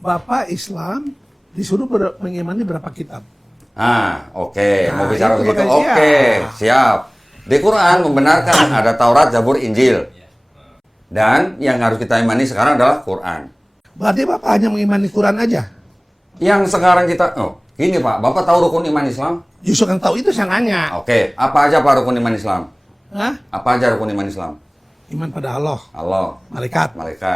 Bapak Islam disuruh mengimani berapa kitab. Oke. Mau Nah, bicara itu begitu? makanya Oke, siap. Di Quran membenarkan ada Taurat, Zabur, Injil. Dan yang harus kita imani sekarang adalah Quran. Berarti Bapak hanya mengimani Quran aja? Yang sekarang kita, gini Pak, Bapak tahu rukun iman Islam? Justru kan tahu itu saya nanya. Oke, apa aja Pak rukun iman Islam? Hah? Apa aja rukun iman Islam? Iman pada Allah, Allah, malaikat,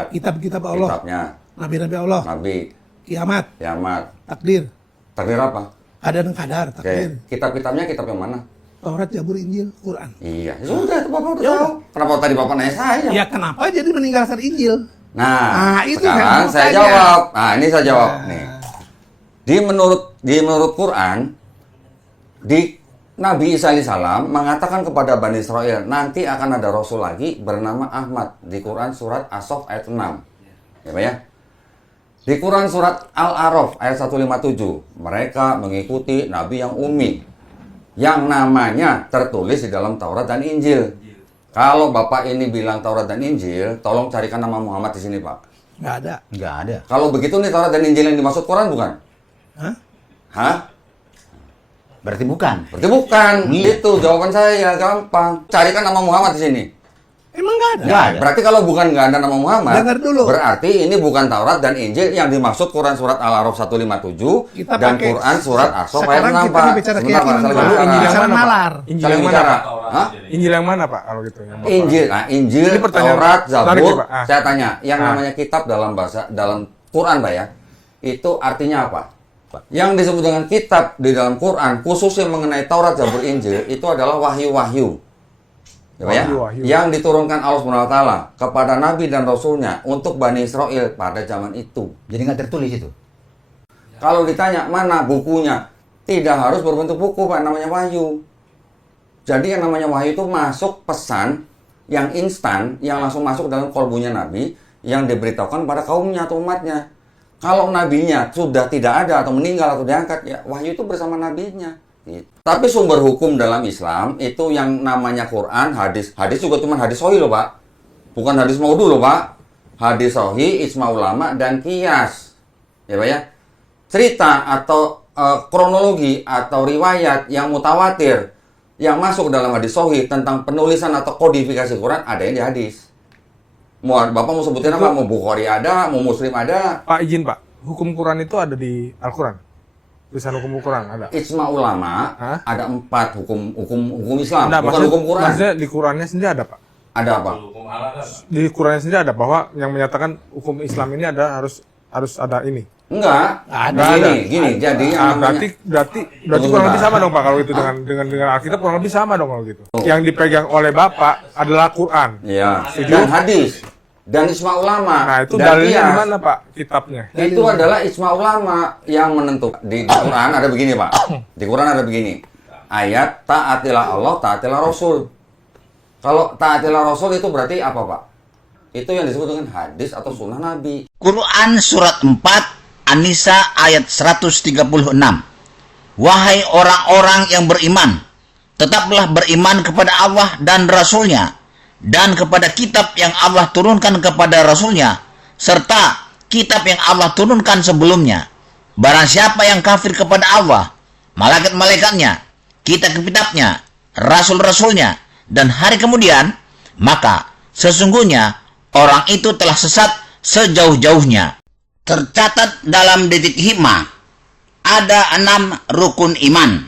kitab-kitab Allah, kitabnya, nabi-nabi Allah, Nabi, kiamat, kiamat, takdir, takdir apa? qadar dan qadar, takdir, Oke, kitab-kitabnya kitab yang mana? Taurat, Zabur, Injil, Quran. Iya, sudah itu Bapak udah Ya tahu. Kenapa tadi Bapak nanya saya? Ya kenapa jadi meninggalkan Injil? Nah, itu sekarang yang saya tanya. jawab. Nah, ini saya jawab nih. Di menurut Quran, di Nabi Isa alaihissalam mengatakan kepada Bani Israel, nanti akan ada Rasul lagi bernama Ahmad. Di Quran surat As-Saff ayat 6. Ya Pak ya? Di Quran surat Al-A'raf ayat 157, mereka mengikuti Nabi yang ummi, yang namanya tertulis di dalam Taurat dan Injil. Kalau Bapak ini bilang Taurat dan Injil, tolong carikan nama Muhammad di sini Pak. Nggak ada. Nggak ada. Kalau begitu nih Taurat dan Injil yang dimaksud Quran bukan? Hah? Berarti bukan. Berarti bukan. Itu jawaban saya, gampang. Carikan nama Muhammad di sini. Emang nggak ada? Nggak ada. Berarti kalau bukan nggak ada nama Muhammad, Dengar dulu. berarti ini bukan Taurat dan Injil yang dimaksud Quran surat Al-A'raf 157 Kita dan pakai- Quran surat As-Saff ayat Sekarang 6, kita Pak. bicara Sebentar, keyakinan Pak. Saling dulu. bicara. Injil yang mana, Pak? nalar? Injil Saling yang mana, bicara. Pak? Hah? Injil yang mana Pak kalau gitu? Yang Bapak- Injil, nah Injil, Ini pertanyaan- Taurat, tarik Zabur. ya, Pak. Saya tanya, yang namanya kitab dalam Quran, Pak ya, itu artinya apa? Yang disebut dengan kitab di dalam Quran, khususnya mengenai Taurat, Zabur, Injil, itu adalah wahyu-wahyu. Ya, Pak ya? Wahyu-wahyu. Yang diturunkan Allah SWT kepada Nabi dan Rasulnya untuk Bani Israel pada zaman itu. Jadi nggak tertulis itu. Kalau ditanya mana bukunya, tidak harus berbentuk buku, Pak, namanya wahyu. Jadi yang namanya wahyu itu masuk pesan yang instan, yang langsung masuk dalam kolbunya Nabi, yang diberitahukan pada kaumnya atau umatnya. Kalau nabinya sudah tidak ada atau meninggal atau diangkat, ya wahyu itu bersama nabinya. Gitu. Tapi sumber hukum dalam Islam itu yang namanya Quran, hadis. Hadis juga cuma hadis sahih loh, Pak. Bukan hadis maudhu loh, Pak. Hadis sahih, ijma ulama, dan qiyas. Ya, Pak ya. Cerita atau kronologi atau riwayat yang mutawatir yang masuk dalam hadis sahih tentang penulisan atau kodifikasi Quran ada yang di hadis. Bapak mau sebutin apa? Mau Bukhari ada, mau Muslim ada. Pak izin Pak, hukum Quran itu ada di Al-Quran. Tulisan hukum Quran ada. Ijma ulama Hah? ada 4 hukum Islam, Nah, bukan hukum Quran. maksudnya di Qurannya sendiri ada Pak. Ada apa? Di Qurannya sendiri ada bahwa yang menyatakan hukum Islam ini ada harus ada ini. Enggak. Ada. Gini. Jadi yang namanya Berarti Tunggu kurang lebih sebentar. sama dong Pak kalau itu dengan Alkitab kurang lebih sama dong kalau gitu. Yang dipegang oleh Bapak adalah Quran. ya, Setuju? dan hadis dan ijma ulama. Nah, itu dan dalilnya qiyas. di mana Pak kitabnya? Itu adalah ijma ulama yang menentukan. Di Quran ada begini, Pak. Di Quran ada begini. Ayat taatilah Allah, taatilah Rasul. Kalau taatilah Rasul itu berarti apa, Pak? Itu yang disebut dengan hadis atau sunnah Nabi. Quran surat 4 An-Nisa ayat 136. Wahai orang-orang yang beriman, tetaplah beriman kepada Allah dan Rasulnya, dan kepada kitab yang Allah turunkan kepada Rasulnya, serta kitab yang Allah turunkan sebelumnya. Barang siapa yang kafir kepada Allah, malaikat-malaikatnya, kitab-kitabnya, rasul-rasulnya, dan hari kemudian, maka sesungguhnya orang itu telah sesat sejauh-jauhnya. Tercatat dalam Detik Hikmah, ada 6 rukun iman.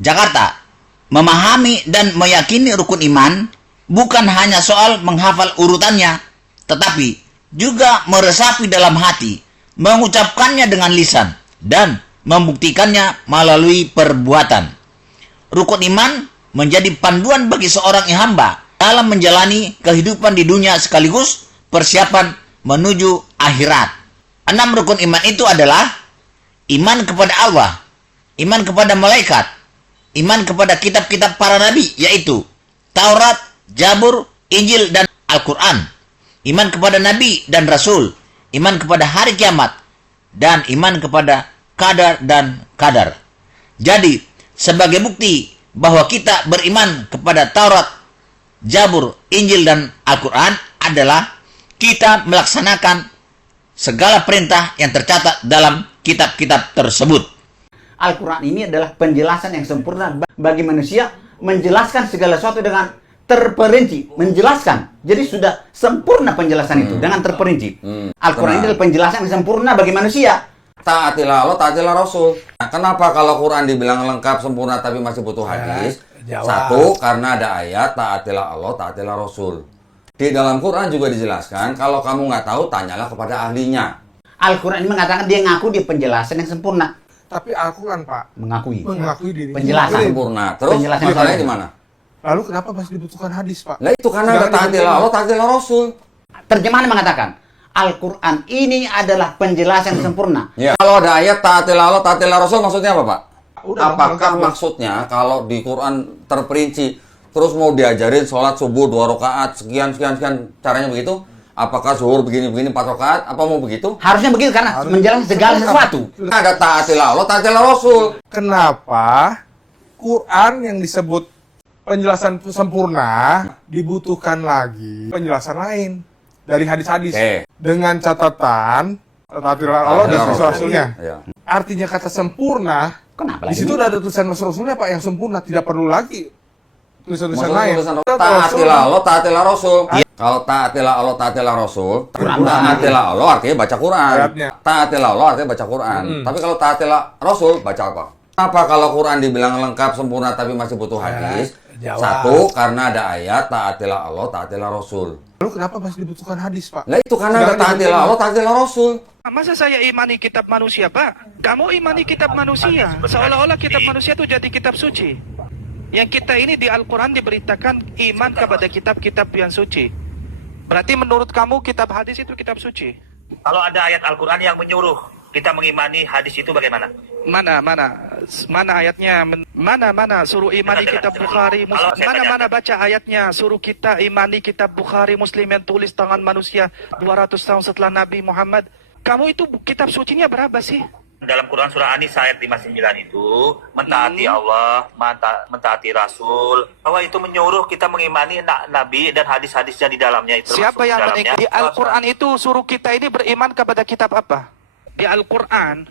Jakarta, memahami dan meyakini rukun iman bukan hanya soal menghafal urutannya, tetapi juga meresapi dalam hati, mengucapkannya dengan lisan, dan membuktikannya melalui perbuatan. Rukun iman menjadi panduan bagi seorang hamba dalam menjalani kehidupan di dunia sekaligus persiapan menuju akhirat. 6 rukun iman itu adalah iman kepada Allah, iman kepada malaikat, iman kepada kitab-kitab para nabi, yaitu Taurat, Zabur, Injil, dan Al-Quran. Iman kepada nabi dan rasul, iman kepada hari kiamat, dan iman kepada qadar dan qadar. Jadi, sebagai bukti bahwa kita beriman kepada Taurat, Zabur, Injil, dan Al-Quran adalah kita melaksanakan segala perintah yang tercatat dalam kitab-kitab tersebut. Al-Quran ini adalah penjelasan yang sempurna bagi manusia, menjelaskan segala sesuatu dengan terperinci, menjelaskan. Jadi sudah sempurna penjelasan itu dengan terperinci. Al-Quran ini adalah penjelasan yang sempurna bagi manusia. Taatilah Allah, taatilah Rasul. Nah, kenapa kalau Quran dibilang lengkap, sempurna, tapi masih butuh hadis? Jawab. Satu, karena ada ayat, taatilah Allah, taatilah Rasul. Di dalam Quran juga dijelaskan, kalau kamu nggak tahu, tanyalah kepada ahlinya. Al-Quran ini mengatakan dia ngaku dia penjelasan yang sempurna. Tapi aku kan Pak Mengakui. diri. Penjelasan. Sempurna. Terus, Penjelasan masalahnya yang di mana? Lalu kenapa masih dibutuhkan hadis Pak? Nah itu karena ada taatilah Allah, taatilah Rasul. Terjemahan mengatakan, Al-Quran ini adalah penjelasan yang sempurna. Ya. Kalau ada ayat taatilah Allah, taatilah Rasul, maksudnya apa Pak? Udah, Apakah lengkap. maksudnya kalau di Quran terperinci, terus mau diajarin sholat subuh 2 rakaat, sekian, caranya begitu? Apakah zuhur begini-begini 4 rakaat? Apa mau begitu? Harusnya begitu karena menjelaskan segala sesuatu. Ada taatilah Allah, taatilah Rasul. Kenapa Quran yang disebut penjelasan sempurna dibutuhkan lagi penjelasan lain dari hadis-hadis dengan catatan taatilah Allah dan Rasulnya. Ya. Artinya kata sempurna Kenapa di lagi? situ udah ada tulisan Rasulnya Pak yang sempurna, tidak perlu lagi tulisan-tulisan Maksudnya lain. tulisan taatilah Allah, taatilah Rasul. Kalau taatilah Allah, taatilah Rasul, taatilah Allah artinya baca Quran. Ayatnya. Taatilah Allah artinya baca Quran. Tapi kalau taatilah Rasul, baca apa? Kenapa kalau Quran dibilang lengkap, sempurna, tapi masih butuh hadis? Jawab. Satu, karena ada ayat, taatilah Allah, taatilah Rasul. Lalu kenapa masih dibutuhkan hadis Pak? Nah itu karena ada taatilah Allah, taatilah Rasul. Masa saya imani kitab manusia, Pak? Kamu imani kitab manusia. Seolah-olah kitab manusia itu jadi kitab suci. Yang kita ini di Al-Quran diberitakan iman kepada kitab-kitab yang suci. Berarti menurut kamu kitab hadis itu kitab suci? Kalau ada ayat Al-Quran yang menyuruh kita mengimani hadis itu bagaimana? Mana ayatnya? Mana suruh imani kitab Bukhari Muslim? Mana baca ayatnya suruh kita imani kitab Bukhari Muslim yang tulis tangan manusia 200 tahun setelah Nabi Muhammad? Kamu itu kitab sucinya berapa sih? Dalam Quran surah An-Nisa ayat 59 itu mentaati Allah, mentaati Rasul, bahwa itu menyuruh kita mengimani Nabi dan hadis-hadisnya di dalamnya itu. Siapa yang dalamnya, di Al-Quran itu suruh kita ini beriman kepada kitab apa? Di Al-Quran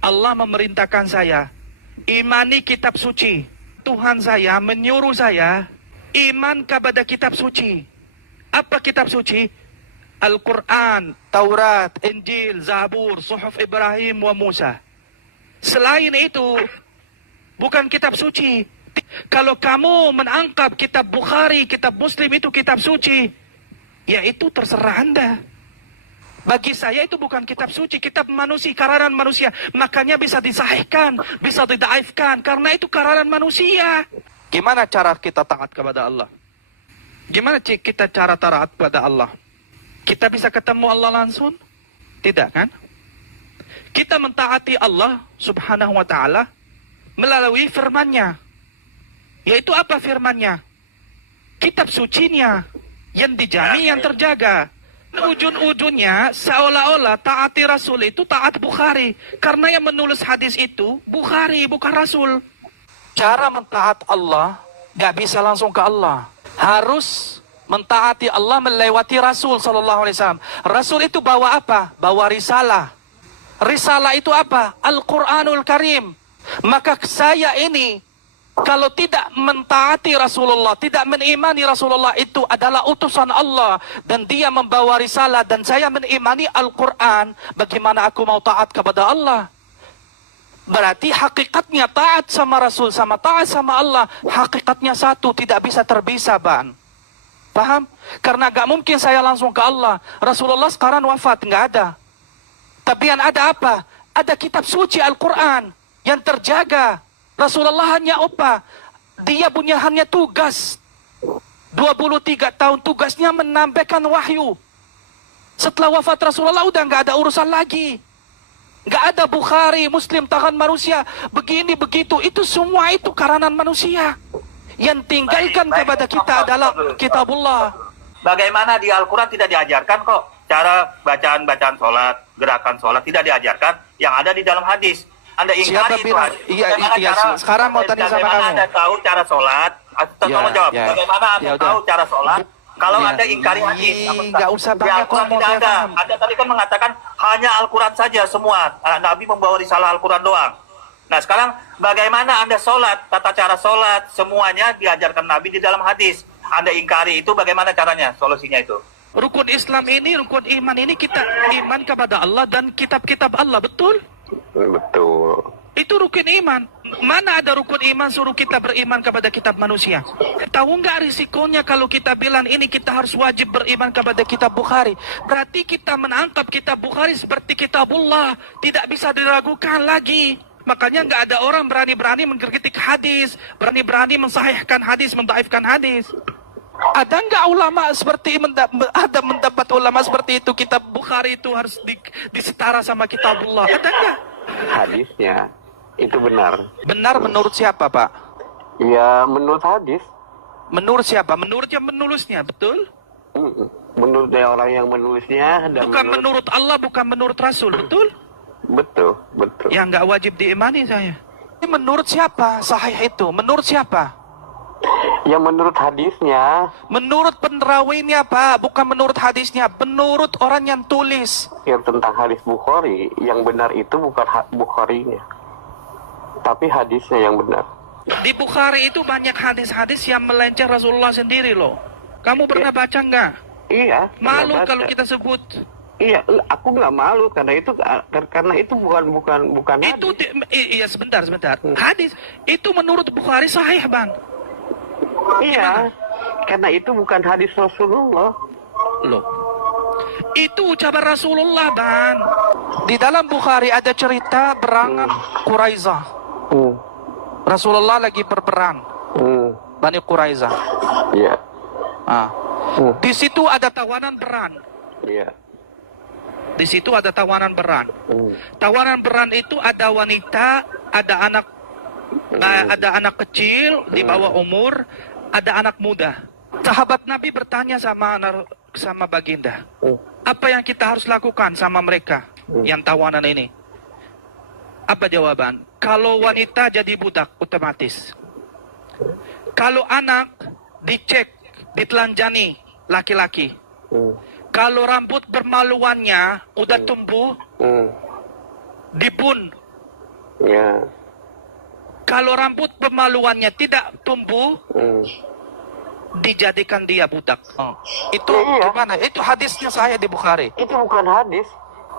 Allah memerintahkan saya imani kitab suci. Tuhan saya menyuruh saya iman kepada kitab suci. Apa kitab suci? Al-Quran, Taurat, Injil, Zabur, Suhuf Ibrahim wa Musa. Selain itu, bukan kitab suci. Kalau kamu menangkap kitab Bukhari, kitab Muslim itu kitab suci, ya itu terserah Anda. Bagi saya itu bukan kitab suci, kitab manusia, karangan manusia. Makanya bisa disahihkan, bisa didaifkan, karena itu karangan manusia. Gimana cara kita taat kepada Allah? Gimana kita cara taat kepada Allah? Kita bisa ketemu Allah langsung? Tidak kan? Kita mentaati Allah subhanahu wa ta'ala melalui firman-Nya. Yaitu apa firman-Nya? Kitab sucinya yang dijamin, yang terjaga. Ujung-ujungnya seolah-olah taati Rasul itu taat Bukhari. Karena yang menulis hadis itu Bukhari, bukan Rasul. Cara mentaat Allah gak bisa langsung ke Allah. Harus mentaati Allah melewati Rasul sallallahu alaihi wasallam. Rasul itu bawa apa? Bawa risalah. Risalah itu apa? Al-Qur'anul Karim. Maka saya ini kalau tidak mentaati Rasulullah, tidak mengimani Rasulullah itu adalah utusan Allah dan dia membawa risalah dan saya mengimani Al-Qur'an, bagaimana aku mau taat kepada Allah? Berarti hakikatnya taat sama Rasul sama taat sama Allah, hakikatnya satu, tidak bisa terpisah, Bang. Paham? Karena gak mungkin saya langsung ke Allah. Rasulullah sekarang wafat, gak ada. Tapi yang ada apa? Ada kitab suci Al-Quran yang terjaga. Rasulullah hanya apa? Dia punya hanya tugas. 23 tahun tugasnya menambahkan wahyu. Setelah wafat Rasulullah udah gak ada urusan lagi. Gak ada Bukhari, Muslim, tangan manusia. Begini, begitu. Itu semua itu karangan manusia. Yang tinggalkan kepada kita adalah kitabullah. Bagaimana di Al-Quran tidak diajarkan kok cara bacaan sholat, gerakan sholat tidak diajarkan, yang ada di dalam hadis. Anda ingkari itu hadis. Iya, sekarang mau tanya sama kamu. Bagaimana Anda tahu cara sholat? Tolong jawab. Bagaimana Anda tahu cara sholat? Kalau Ya, Anda ingkari hadis, nggak usah di banyak Al-Quran ngomong, tidak saya ada. paham. Anda tadi kan mengatakan hanya Al-Quran saja semua. Nabi membawa risalah Al-Quran doang. Nah sekarang bagaimana Anda sholat, tata cara sholat, semuanya diajarkan Nabi di dalam hadis. Anda ingkari itu bagaimana caranya, solusinya itu? Rukun Islam ini, rukun iman ini kita iman kepada Allah dan kitab-kitab Allah, betul? Betul. Itu rukun iman. Mana ada rukun iman suruh kita beriman kepada kitab manusia? Tahu nggak risikonya kalau kita bilang ini kita harus wajib beriman kepada kitab Bukhari? Berarti kita menangkap kitab Bukhari seperti kitabullah. Tidak bisa diragukan lagi. Makanya nggak ada orang berani-berani mengkritik hadis. Berani-berani mensahihkan hadis, mendaifkan hadis. Ada nggak ulama seperti ada mendapat ulama seperti itu kitab Bukhari itu harus disetara sama kitabullah? Ada nggak? Hadisnya itu benar. Benar menurut siapa, Pak? Ya menurut hadis. Menurut siapa? Menurut yang menulisnya, betul? Menurut orang yang menulisnya dan Bukan menurut Allah, bukan menurut Rasul, betul? Betul, betul. Yang nggak wajib diimani saya. Ini menurut siapa sahih itu? Menurut siapa? Yang menurut hadisnya, Menurut penerawinya, Pak. Bukan menurut hadisnya. Menurut orang yang tulis. yang tentang hadis Bukhari, yang benar itu bukan Bukharinya, tapi hadisnya yang benar. Di Bukhari itu banyak hadis-hadis yang melenceng Rasulullah sendiri loh. Kamu pernah baca nggak? Iya. Malu pernah baca. kalau kita sebut. Iya, aku nggak malu karena itu bukan Itu hadis. iya sebentar. Hadis itu menurut Bukhari sahih, Bang. Iya, karena itu bukan hadis Rasulullah. Loh. Itu ucapan Rasulullah, Bang. Di dalam Bukhari ada cerita perangan Quraizah. Rasulullah lagi berperang. Bani Quraizah. Iya. Di situ ada tawanan beran. Iya. Di situ ada tawanan beran. Tawanan beran itu ada wanita, ada anak kecil di bawah umur, ada anak muda. Sahabat Nabi bertanya sama baginda, apa yang kita harus lakukan sama mereka yang tawanan ini? Apa jawaban? Kalau wanita jadi budak otomatis. Kalau anak dicek, ditelanjani laki-laki. Kalau rambut bermaluannya udah tumbuh, dibun. Ya. Kalau rambut bermaluannya tidak tumbuh, dijadikan dia budak. Itu Iya. gimana? Itu hadisnya saya di Bukhari. Itu bukan hadis.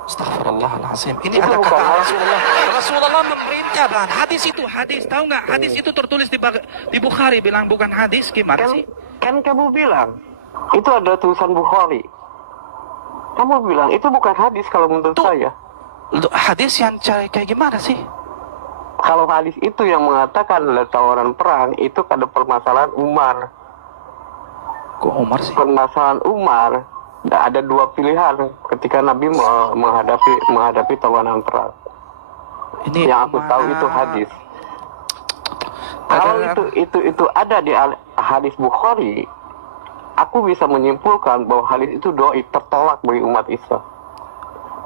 Astagfirullahaladzim. Ini Itu ada bukan kata hadis. Rasulullah. Rasulullah memerintah, Bang. Hadis itu hadis. Tahu nggak? Hadis itu tertulis di Bukhari. Bilang bukan hadis. Gimana sih? Kan kamu bilang itu ada tulisan Bukhari. Kamu bilang itu bukan hadis kalau menurut Tuh. saya. Hadis yang kayak gimana sih? Kalau hadis itu yang mengatakan ada tawaran perang, itu ada permasalahan Umar. Kok Umar sih? Permasalahan Umar, ada dua pilihan ketika Nabi menghadapi tawanan perang. Ini Yang aku tahu itu hadis. Kalau itu ada di hadis Bukhari, aku bisa menyimpulkan bahwa hadis itu doi tertolak bagi umat Islam.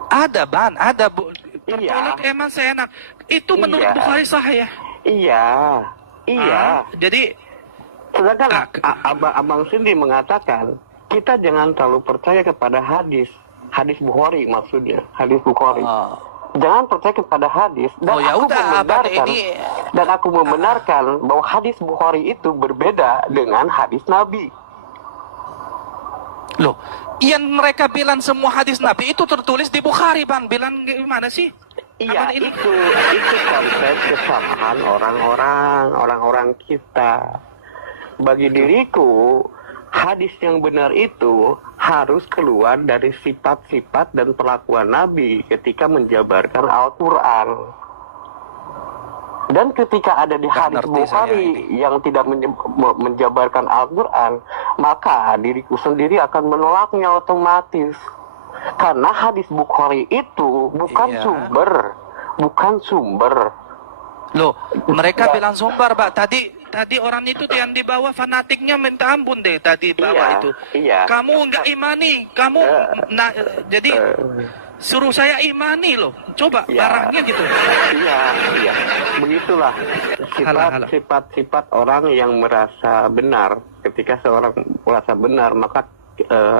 Ada, Ban. Ada, Bu. Iya. Tertolak emang seenak. Itu menurut Iya. Bukhari sahih. Iya. Jadi Sedangkan Abang Sindi mengatakan kita jangan terlalu percaya kepada hadis Bukhari maksudnya, hadis Bukhari. Jangan percaya kepada hadis dan ya aku udah, membenarkan ini dan aku membenarkan bahwa hadis Bukhari itu berbeda dengan hadis Nabi. loh, yang mereka bilang semua hadis Nabi itu tertulis di Bukhari, Bang. Bilang gimana sih? Iya, Apa ini? itu konsep kesalahan orang-orang kita. Bagi diriku, hadis yang benar itu harus keluar dari sifat-sifat dan perlakuan Nabi ketika menjabarkan Al-Quran. Dan ketika ada di hadis ngerti Bukhari yang tidak menjabarkan Al-Quran, maka diriku sendiri akan menolaknya otomatis. Karena hadis Bukhari itu bukan Iya. sumber. Loh, mereka bilang sumber, Pak. Tadi orang itu yang di bawah fanatiknya minta ampun deh tadi bawah Iya, itu. iya. Kamu nggak imani, jadi suruh saya imani loh. Coba Iya. barangnya gitu. Iya. Begitulah Halah. sifat-sifat orang yang merasa benar Ketika seorang merasa benar, maka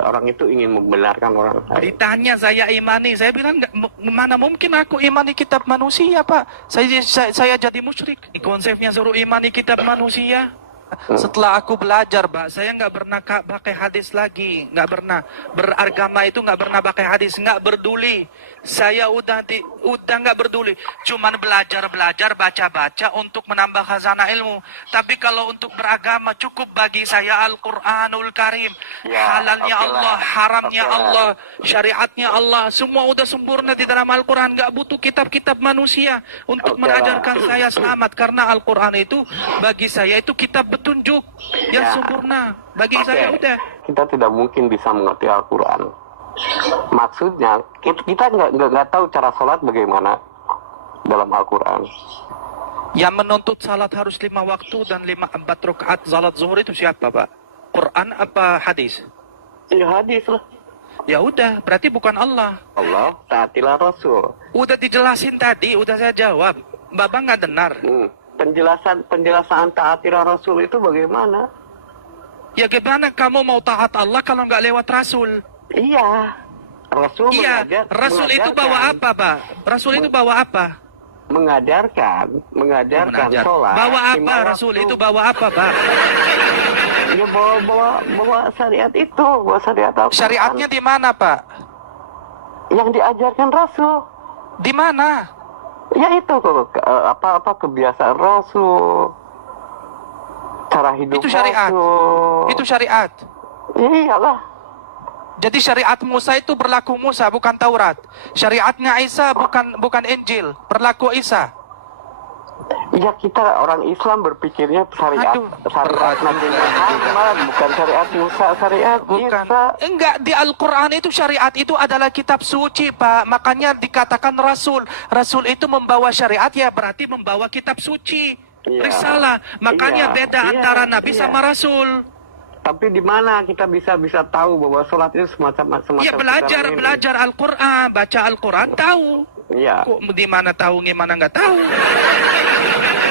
orang itu ingin membenarkan orang lain. Ditanya saya imani, saya bilang mana mungkin aku imani kitab manusia, Pak. Saya jadi musyrik. Konsepnya suruh imani kitab manusia. Setelah aku belajar, Pak, saya nggak pernah pakai hadis lagi, nggak pernah beragama itu, nggak pernah pakai hadis, nggak peduli. Saya udah nggak peduli, cuman belajar, baca untuk menambah khazanah ilmu. Tapi kalau untuk beragama cukup bagi saya Al-Quranul Karim, halalnya Allah, haramnya Allah, syariatnya Allah, semua udah sempurna di dalam Al-Quran. Nggak butuh kitab-kitab manusia untuk mengajarkan saya selamat, karena Al-Quran itu bagi saya itu kitab petunjuk yang sempurna. Bagi saya udah. Kita tidak mungkin bisa mengerti Al-Quran. Maksudnya kita nggak tahu cara sholat bagaimana dalam Al-Quran. Yang menuntut salat harus 5 waktu dan 4 rakaat salat zuhur itu siapa, Pak? Quran apa hadis? Ya hadis lah. Ya udah, berarti bukan Allah. Allah, taatilah Rasul. Udah dijelasin tadi, udah saya jawab. Bapak nggak dengar. Penjelasan taatilah Rasul itu bagaimana? Ya gimana kamu mau taat Allah kalau nggak lewat Rasul? Iya. Rasul itu bawa apa, Pak? Rasul itu bawa apa? Mengajarkan sholat. Bawa apa Rasul itu bawa apa, Pak? Ya bawa syariat itu, bawa syariat apa? Syariatnya di mana, Pak? Yang diajarkan Rasul. Di mana? Ya itu apa kebiasaan Rasul. Cara hidup itu syariat. Rasul. Itu syariat. Iyalah. Jadi syariat Musa itu berlaku Musa, bukan Taurat. Syariatnya Isa bukan Injil, berlaku Isa. Ya kita orang Islam berpikirnya syariat Nabi Muhammad, bukan syariat Musa, syariat Isa. Enggak, di Al-Quran itu syariat itu adalah kitab suci, Pak. Makanya dikatakan Rasul. Rasul itu membawa syariat, ya berarti membawa kitab suci. Risalah. Makanya beda antara Nabi sama Rasul. Tapi di mana kita bisa tahu bahwa sholat itu semacam ya belajar Al-Quran, baca Al-Quran tahu. Iya. Kok di mana tahu, gimana nggak tahu?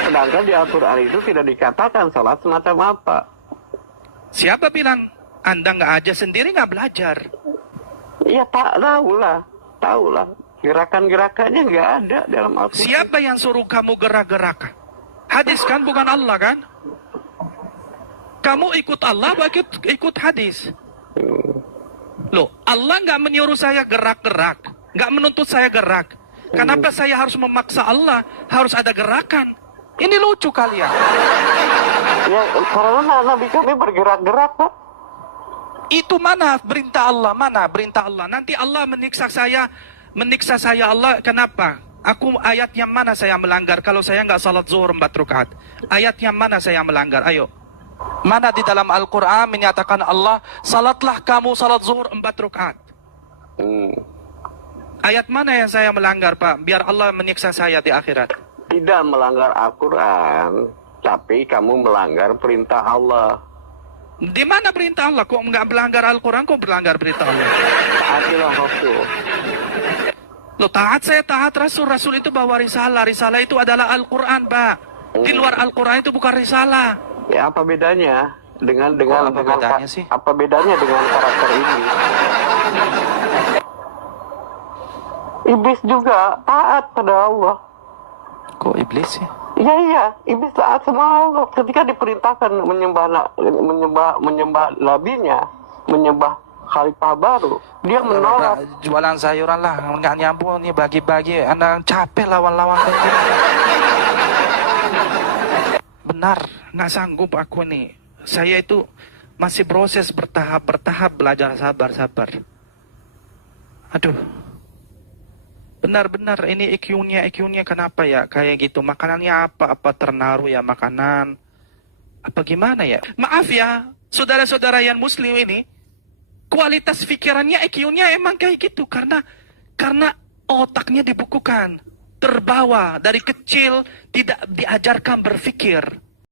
Sedangkan di Al-Quran itu tidak dikatakan sholat semacam apa. Siapa bilang? Anda nggak aja sendiri nggak belajar? Iya, tahu lah. Gerakan-gerakannya nggak ada dalam Al-Quran. Siapa yang suruh kamu gerak-gerak? Hadis kan, bukan Allah kan? Kamu ikut Allah, ikut hadis. Loh, Allah nggak menyuruh saya gerak-gerak, nggak menuntut saya gerak. Kenapa saya harus memaksa Allah? Harus ada gerakan. Ini lucu kalian. Ya, karena Nabi kami bergerak-gerak, Pak. Itu mana perintah Allah? Mana perintah Allah? Nanti Allah menyiksa saya Allah. Kenapa? Ayat yang mana saya melanggar kalau saya nggak salat zuhur 4 rakaat? Ayat yang mana saya melanggar? Ayo. Mana di dalam Al-Quran menyatakan Allah, salatlah kamu salat zuhur 4 rakaat. Ayat mana yang saya melanggar, Pak? Biar Allah menyiksa saya di akhirat. Tidak melanggar Al-Quran, tapi kamu melanggar perintah Allah. Di mana perintah Allah? Kok nggak melanggar Al-Quran, kok melanggar perintah Allah? Taatilah Rasul. Loh, taat Rasul. Rasul itu bawa risalah. Risalah itu adalah Al-Quran, Pak. Di luar Al-Quran itu bukan risalah. Ya, apa bedanya dengan sih? Apa bedanya dengan karakter ini? Iblis juga taat pada Allah. Kok iblis sih? Iya, iblis taat sama Allah. Ketika diperintahkan menyembah nabinya, menyembah khalifah baru, dia menolak. Jualan sayuran lah, nggak nyambung nih bagi-bagi. Anak capek lawan-lawan kayak gitu. Benar, nggak sanggup aku nih. Saya itu masih proses bertahap belajar sabar. Aduh. Benar-benar ini IQ-nya kenapa ya kayak gitu? Makanannya apa ternaruh ya makanan? Apa gimana ya? Maaf ya, saudara-saudara yang muslim ini, kualitas pikirannya IQ-nya emang kayak gitu karena otaknya dibukukan. Terbawa dari kecil, tidak diajarkan berpikir.